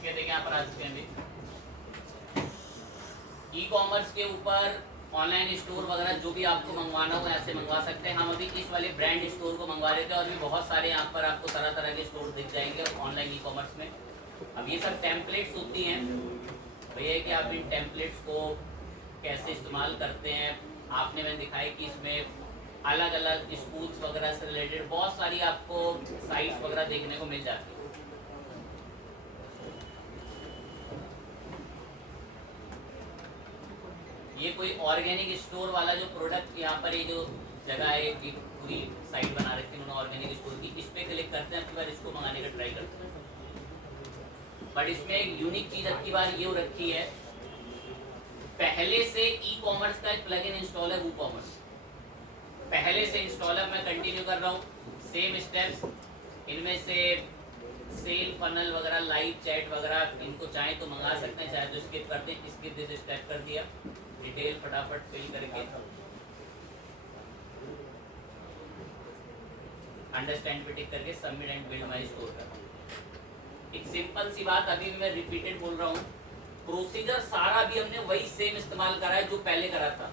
देखिए यहाँ पर आ चुके हैं। ई कॉमर्स के ऊपर ऑनलाइन स्टोर वगैरह जो भी आपको मंगवाना हो ऐसे मंगवा सकते हैं। हम अभी इस वाले ब्रांड स्टोर को मंगवा रहे थे और भी बहुत सारे यहाँ पर आपको तरह तरह के स्टोर दिख जाएंगे ऑनलाइन ई कॉमर्स में। अब ये सब टेम्पलेट्स होती हैं, भैया कि आप इन टेम्पलेट्स को कैसे इस्तेमाल करते हैं। आपने मैंने दिखाया कि इसमें अलग अलग स्कूल्स वगैरह से रिलेटेड बहुत सारी आपको साइट्स वगैरह देखने को मिल जाती है। ये कोई ऑर्गेनिक स्टोर वाला जो प्रोडक्ट यहाँ पर ये जो जगह है, एक पूरी साइट बना रखी है उन्होंने ऑर्गेनिक स्टोर की, इस पे क्लिक करते हैं, अपनी बार इसको मंगाने का ट्राई करते हैं। बट इसमें एक यूनिक चीज अब की बार ये हो रखी है, पहले से ई कॉमर्स का एक प्लगइन इंस्टॉल है वू कॉमर्स, पहले से इंस्टॉल है। मैं कंटिन्यू कर रहा हूँ सेम स्टेप्स। इनमें से सेल फनल वगैरह लाइव चैट वगैरह इनको चाहे तो मंगा सकते हैं, चाहे तो स्किप करते हैं। स्किप दिस स्टेप कर दिया, डिटेल फटाफट फिल करके अंडरस्टैंड पे टिक करके submit and build my store कर। एक सिंपल सी बात अभी भी मैं रिपीटेड बोल रहा हूँ, प्रोसीजर सारा भी हमने वही सेम इस्तेमाल करा है जो पहले करा था।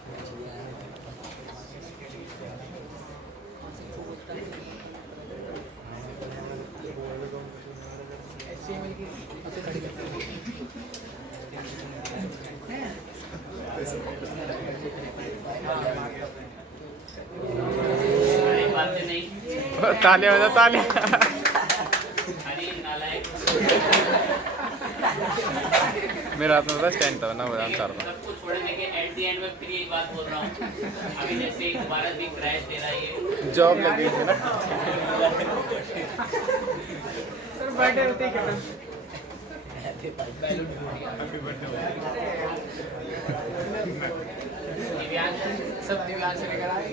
बात नहीं तालियां बजा, तालियां। अरे नालायक, मेरा हाथ में था स्टैंड था ना, बजाना चाह रहा था। सबको छोड़ने के एट द एंड में फिर एक बात बोल रहा हूँ, अभी जैसे दोबारा भी क्रैश दे रहा है ये जॉब लगी थी ना। बर्थडे होते ही सब दिव्यांश लेकर आए।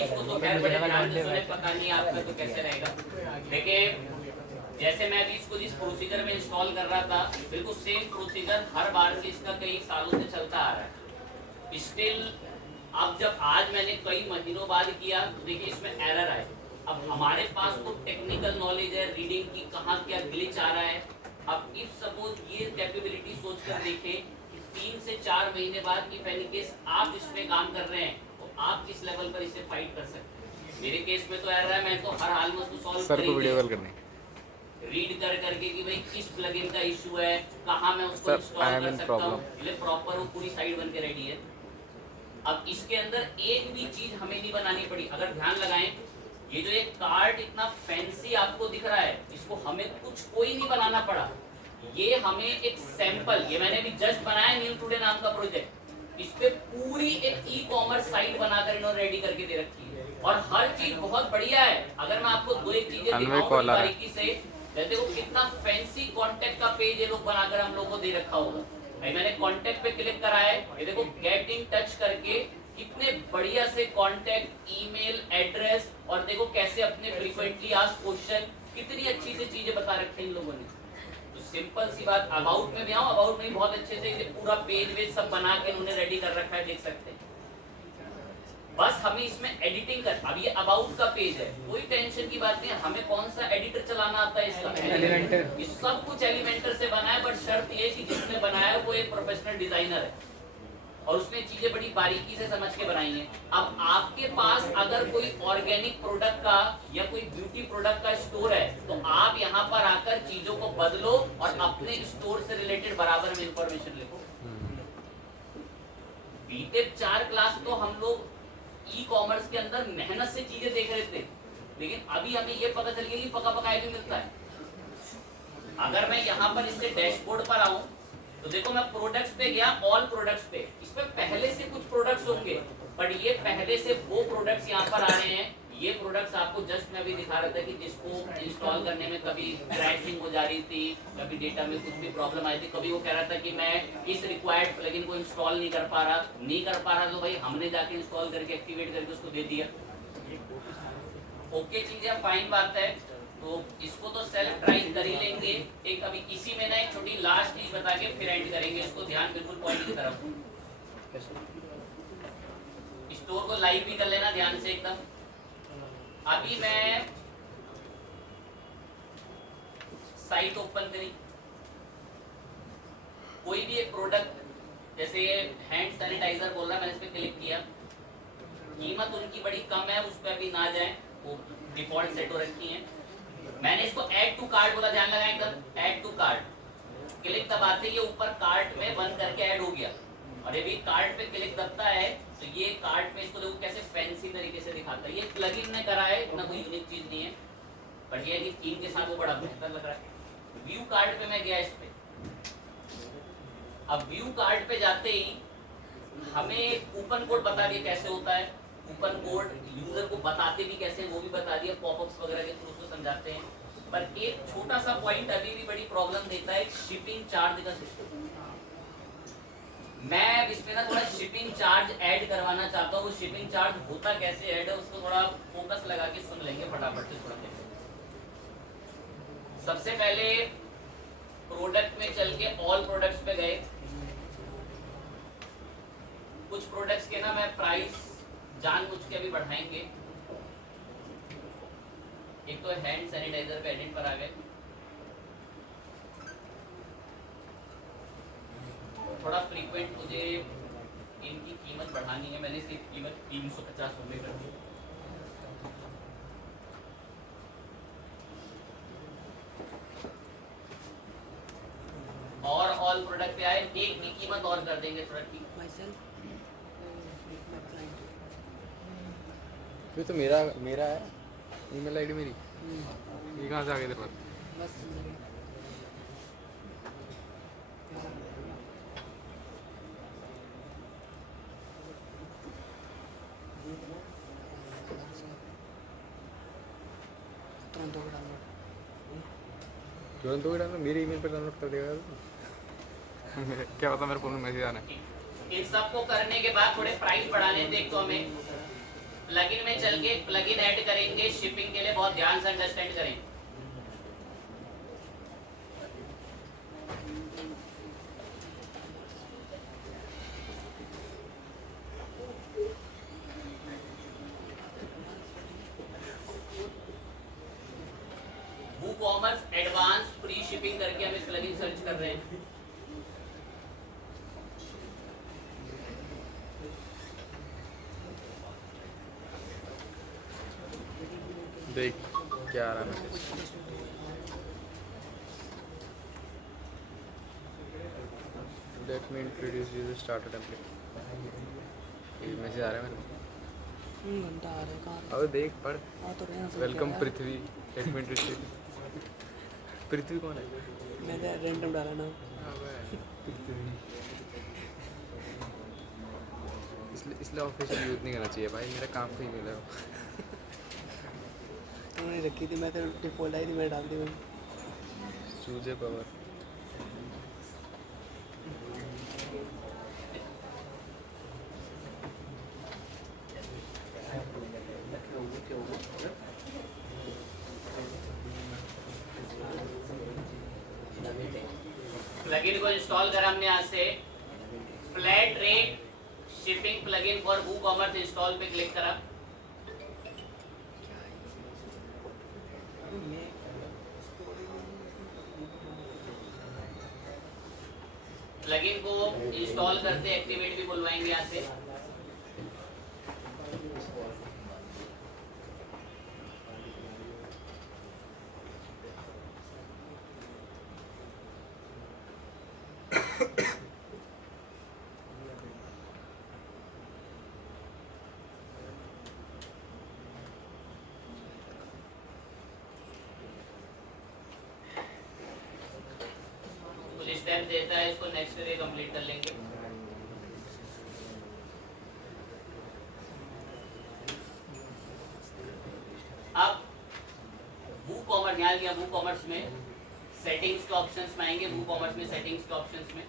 इसको तो खैर बड़े ध्यान से सुने, पता नहीं आपका तो कैसे रहेगा। देखिए जैसे मैं अभी इसको जिस प्रोसीजर में इंस्टॉल कर रहा था, बिल्कुल सेम प्रोसीजर हर बार से इसका कई सालों से चलता आ रहा है। स्टिल अब जब आज मैंने कई महीनों बाद किया तो देखिए इसमें एरर आए। अब हमारे पास तो टेक्निकल नॉलेज है रीडिंग की, कहाँ क्या ग्लिच आ रहा है। अब इफ सपोज ये कैपेबिलिटी सोच कर देखें कि 3 से 4 महीने बाद इफ एनी केस आप इस पे काम कर रहे हैं तो आप किस लेवल पर इसे फाइट कर सकते हैं। मेरे केस में तो एरर है, मैं तो हर हाल में उसको सॉल्व सर को वीडियो कॉल करने रीड कर करके कि भाई किस प्लगइन का इशू है, कहाँ मैं उसको Sir, I इंस्टॉल am कर in सकता हूँ। problem. ये प्रॉपर वो पूरी साइट बन के रेडी है। अब इसके अंदर एक भी चीज हमें नहीं बनानी पड़ी। अगर ध्यान लगाएं, ये जो एक कार्ड इतना फैंसी आपको दिख रहा है, इसको हमें कुछ कोई नहीं बनाना पड़ा। ये हमें एक सैंपल, ये मैंने अभी जस्ट बनाया न्यू टुडे नाम का प्रोजेक्ट, इस पे पूरी एक ई कॉमर्स साइट बनाकर इन्होंने रेडी करके दे रखी है और हर चीज बहुत बढ़िया है। अगर मैं आपको दो एक चीजें दिखाऊं बारीकी से, जैसे वो कितना फैंसी कांटेक्ट का पेज ये लोग बनाकर हम लोग को दे रखा होगा। भाई मैंने कांटेक्ट पे क्लिक करा है, ये देखो गेट इन टच करके कितने बढ़िया से कांटेक्ट, ईमेल, एड्रेस और देखो कैसे अपने फ्रीक्वेंटली आस्क्ड क्वेश्चन, कितनी अच्छी से चीजें बता रखी हैं इन लोगों ने। तो सिंपल सी बात, अबाउट में भी आओ, अबाउट में भी बहुत अच्छे से इसे पूरा पेज वेज सब बना के उन्होंने रेडी कर रखा है, देख सकते हैं। बस हमें इसमें एडिटिंग कर, अब ये अबाउट का पेज है, कोई टेंशन की बात नहीं है। हमें कौन सा एडिटर चलाना आता है इसका? एलिमेंटर। ये सब कुछ एलिमेंटर से बना है, बट शर्त ये कि जिसने बनाया है वो एक प्रोफेशनल डिजाइनर है और उसने चीजें बड़ी बारीकी से समझ के बनाई हैं। अब आपके पास अगर कोई ऑर्गेनिक प्रोडक्ट का या कोई ब्यूटी प्रोडक्ट का स्टोर है तो आप यहाँ पर आकर चीजों को बदलो और अपने स्टोर से रिलेटेड बराबर में इंफॉर्मेशन लिखो। बीते 4 क्लास तो हम लोग ई कॉमर्स के अंदर मेहनत से चीजें देख रहे थे, लेकिन अभी हमें ये पता चल गया कि पका पकाया भी मिलता है। अगर मैं यहाँ पर इसके डैशबोर्ड पर आऊं तो देखो मैं प्रोडक्ट्स पे गया, ऑल प्रोडक्ट्स पे, इसमें पहले से कुछ प्रोडक्ट्स होंगे बट ये पहले से वो प्रोडक्ट्स यहाँ पर आ रहे हैं। ये प्रोडक्ट्स आपको जस्ट मैं भी दिखा रहा था कि जिसको इंस्टॉल करने में कभी क्रैशिंग हो जा रही थी, कभी डेटा में कुछ भी प्रॉब्लम आई थी, कभी वो कह रहा था कि मैं इस रिक्वायर्ड प्लगइन को इंस्टॉल नहीं कर पा रहा, तो भाई हमने जाके इंस्टॉल करके एक्टिवेट करके उसको दे दिया। ओके चीज है, फाइन बात है। तो इसको तो सेल्फ ट्राई कर ही लेंगे। एक अभी इसी में ना एक छोटी लास्ट चीज बता के फिर एंड करेंगे इसको, ध्यान बिल्कुल पॉइंट की तरफ। स्टोर को लाइव भी कर लेना ध्यान से एकदम। अभी मैं साइट ओपन करी, कोई भी एक प्रोडक्ट जैसे हैंड सैनिटाइजर बोल रहा है, मैंने इस पे क्लिक किया, कीमत उनकी बड़ी कम है, उस पर अभी ना जाए, वो डिफॉल्ट सेट हो रखी है। मैंने इसको ऐड टू कार्ट बोला, ध्यान लगाएं एकदम, ऐड टू कार्ट क्लिक दबाते ही ऊपर कार्ट में बंद करके ऐड हो गया। और ये भी कार्ट पे क्लिक दबता है तो ये कार्ट में, इसको देखो कैसे फैंसी तरीके से दिखाता है। ये प्लगइन ने करा है, इतना कोई यूनिक चीज नहीं है, बट ये है कि थीम के साथ वो बड़ा बेहतर लग रहा है। व्यू कार्ट पे मैं गया इस पे, अब व्यू कार्ट पे जाते ही हमें कूपन कोड बता दिया कैसे होता है। कूपन कोड यूजर को बताते भी कैसे, वो भी बता दिया, पॉपअप्स वगैरह के थ्रू उसको समझाते हैं। पर एक छोटा सा पॉइंट अभी भी बड़ी प्रॉब्लम देता है, शिपिंग चार्ज का सिस्टम। मैं इसमें ना थोड़ा शिपिंग चार्ज ऐड करवाना चाहता हूँ। वो शिपिंग चार्ज होता कैसे ऐड है उसको थोड़ा फोकस लगा के सुन लेंगे फटाफट से थोड़ा देर। सबसे पहले प्रोडक्ट में चल के ऑल प्रोडक्ट्स पे गए। कुछ प्रोडक्ट्स के ना मैं प्राइस जानबूझ के अभी बढ़ाएंगे। एक तो हैंड सैनिटाइजर पे एडिट पर आ गए, थोड़ा फ्रीक्वेंट मुझे इनकी कीमत बढ़ानी है। मैंने इसकी कीमत 350 रुपये कर दी। और ऑल प्रोडक्ट पे आए, एक की कीमत और कर देंगे थोड़ा ठीक। ये तो मेरा है, ईमेल आईडी मेरी। ये कहाँ से आ गई तेरे पास? तुरंत हो डाउनलोड, मेरे ईमेल पे डाउनलोड कर देगा तो क्या पता मेरे फोन में मैसेज आना है। इन सबको करने के बाद थोड़े प्राइस बढ़ाने देख, तो हमें प्लगइन में चल के प्लगइन ऐड करेंगे। शिपिंग के लिए बहुत ध्यान से अंडरस्टैंड करें। देख क्या आ रहा है message. Late me introduce you starter template. ये मैसेज आ रहा है मेरे को। घंटा आ रहा है कहाँ अब देख पढ़। आ तो रहे हैं welcome Prithvi. Let me introduce. Prithvi कौन है? मैंने रैंडम डाला ना इसलिए ऑफिशियल यूज़ नहीं करना चाहिए भाई, मेरा काम का ही मिला है। उन्होंने रखी थी, मैं तो डिफ़ॉल्ट आई थी, मैं डाल दी मैंने। चूजे पावर। प्लगइन को इंस्टॉल करा हमने यहाँ से। Flat rate shipping plugin for WooCommerce install पे क्लिक करा। प्लगइन को इंस्टॉल करते एक्टिवेट भी बुलवाएंगे यहाँ से। कुछ स्टेप देता है, इसको नेक्स्ट डे कंप्लीट कर लेंगे। अब वूकॉमर्स यहाँ लिया, वूकॉमर्स में सेटिंग्स के ऑप्शंस में आएंगे। वूकॉमर्स में सेटिंग्स के ऑप्शंस में,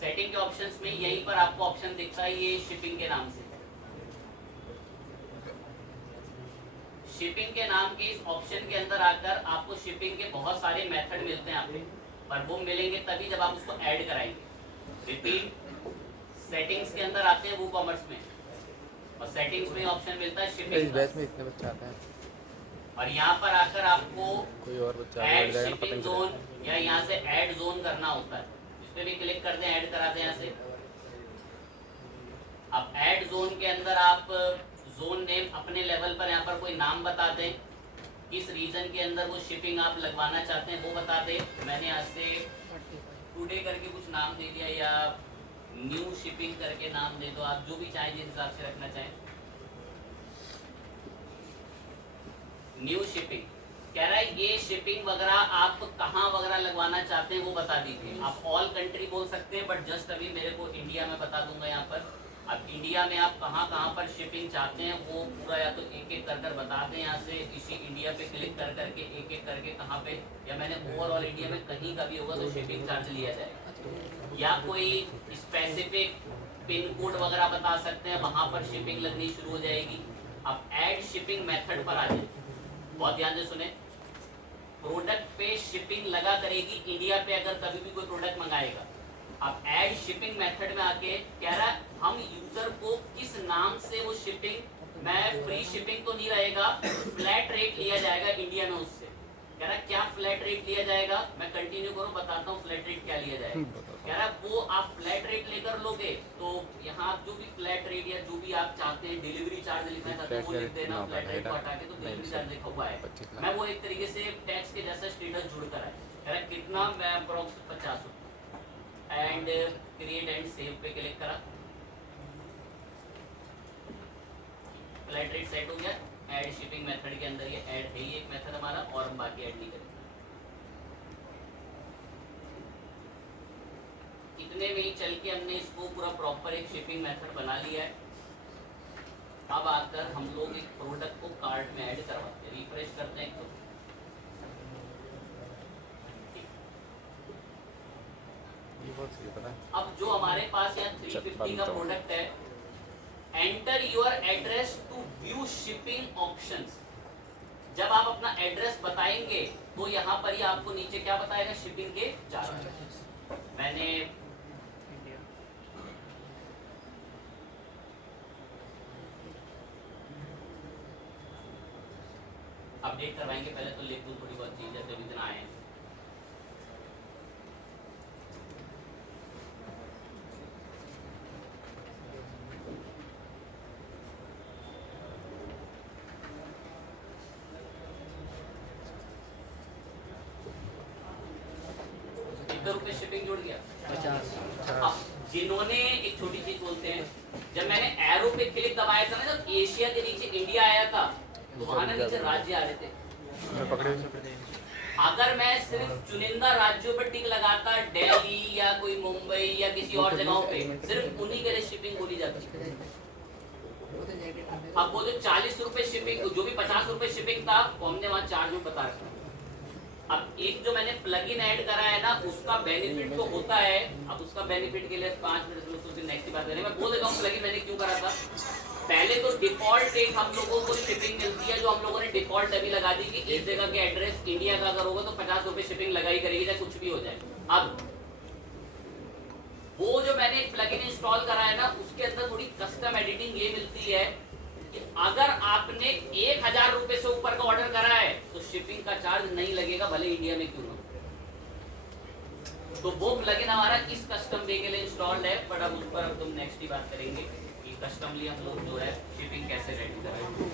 सेटिंग के ऑप्शंस में यहीं पर आपको ऑप्शन दिखता है ये शिपिंग के नाम से। शिपिंग के नाम के इस ऑप्शन के अंदर आकर आपको शिपिंग के बहुत सारे मेथड मिलते हैं आपको, पर वो मिलेंगे तभी जब आप उसको ऐड कराएंगे। रिपीट, सेटिंग्स के अंदर आते हैं वूकॉमर्स में, और सेटिंग्स में ऑप्शन मिलता है इस शिपिंग का। बैच में इतने बच्चे आते हैं, और यहाँ पर आकर आपको कोई और बच्चा ऐड जाएगा ना, पता शिपिंग नहीं जोन चलेगा। या यहाँ से ऐड जोन करना होता है। इस पे भी क्लिक कर दें, ऐड करा दें यहाँ से। अब ऐड जोन के अंदर आप जोन नेम अपने लेवल पर यहाँ पर कोई नाम बता दें, किस रीजन के अंदर वो शिपिंग आप लगवाना चाहते हैं वो बता दें। मैंने यहाँ से टुडे करके कुछ नाम दे दिया, या न्यू शिपिंग करके नाम दे दो, आप जो भी चाहें, जिस हिसाब से रखना चाहें। न्यू शिपिंग कह रहा है ये शिपिंग वगैरह आप कहाँ वगैरह लगवाना चाहते हैं वो बता दीजिए। आप ऑल कंट्री बोल सकते हैं, बट जस्ट अभी मेरे को इंडिया में बता दूंगा यहाँ पर। अब इंडिया में आप कहाँ पर शिपिंग चाहते हैं वो पूरा या तो एक एक कर बता दें यहाँ से। इसी इंडिया पे क्लिक कर करके एक एक करके कहाँ पे, या मैंने ओवरऑल इंडिया में कहीं का भी होगा तो शिपिंग चार्ज लिया जाएगा। या कोई स्पेसिफिक पिन कोड वगैरह बता सकते हैं, वहाँ पर शिपिंग लगनी शुरू हो जाएगी। अब ऐड शिपिंग मेथड पर आ जाए, बहुत ध्यान से सुने। प्रोडक्ट पे शिपिंग लगा करेगी इंडिया पे अगर कभी भी कोई प्रोडक्ट मंगाएगा। अब ऐड शिपिंग मेथड में आके कह रहा है हम यूजर को किस नाम से वो शिपिंग, मैं फ्री शिपिंग तो नहीं रहेगा, फ्लैट रेट लिया जाएगा इंडिया में उससे। कह रहा क्या फ्लैट रेट लिया जाएगा, मैं कंटिन्यू करूं बताता हूँ फ्लैट रेट क्या लिया जाएगा। कह रहा वो आप फ्लैट रेट लेकर लोगे तो यहाँ जो भी फ्लैट रेट या जो भी आप चाहते हैं, डिलीवरी चार्ज लिखना है तो वो लिख देना, फ्लैट रेट को हटा के तो डिलीवरी चार्ज लिखा हुआ है। मैं वो एक तरीके से टैक्स के जैसा स्टेटस जुड़ कर है। कह रहा कितना, मैं approx 50 and create and save पे क्लिक करा, फ्लैट रेट सेट हो गया। ऐड शिपिंग मेथड के अंदर ये ऐड है ही एक मेथड हमारा, और हम बाकी ऐड नहीं करेंगे। इतने में ही चल के हमने इसको पूरा प्रॉपर एक शिपिंग मेथड बना लिया है। अब आकर हम लोग एक प्रोडक्ट को कार्ट में ऐड करवाते हैं, रिफ्रेश करते हैं तो अब जो हमारे पास यहाँ 350 का प्रोडक्ट है, enter your address to view shipping options. जब आप अपना एड्रेस बताएंगे तो यहाँ पर ही आपको नीचे क्या बताएगा, शिपिंग के चार्जेस। मैंने अपडेट करवाएंगे, पहले तो लिख दूं थोड़ी बहुत चीजें जैसे भी दिन आए हैं। रुपए शिपिंग जुड़ गया। 50। अब जिन्होंने एक छोटी चीज बोलते हैं, जब मैंने एरो पे क्लिक दबाया था ना, जब एशिया के नीचे इंडिया आया था तो वहां ना नीचे राज्य आ रहे थे। मैं पकड़े अगर मैं सिर्फ चुनिंदा राज्यों पर टिक लगाता, दिल्ली या कोई मुंबई या किसी और जगहों पे, सिर्फ उन्हीं के लिए शिपिंग बोली जाती है। अब वो जो 40 रुपए शिपिंग, जो भी 50 रुपए शिपिंग था, वो हमने वहां चार्ज में बता रखा। अब एक जो मैंने प्लगइन ऐड करा है ना, उसका बेनिफिट तो होता है। अब उसका बेनिफिट के लिए 5 मिनट में उसको नेक्स्ट बात करेंगे। मैं बोल देता हूँ प्लगइन मैंने क्यों करा था। पहले तो डिफॉल्ट एक हम लोगों को शिपिंग मिलती है, जो हम लोगों ने डिफॉल्ट अभी लगा दी कि इस जगह के एड्रेस इंडिया का अगर होगा तो 50 रुपए शिपिंग लगाई करेगी, चाहे कुछ भी हो जाए। अब वो जो मैंने प्लगइन इंस्टॉल करा है ना, उसके अंदर थोड़ी कस्टम एडिटिंग ये मिलती है कि अगर आपने 1000 रुपए से ऊपर का ऑर्डर करा है तो शिपिंग का चार्ज नहीं लगेगा, भले इंडिया में क्यों ना। तो वो प्लगइन हमारा इस कस्टम वे के लिए इंस्टॉल्ड है, बट अब उस पर अब तुम नेक्स्ट ही बात करेंगे कि कस्टमली हम लोग जो है शिपिंग कैसे रेडी करें।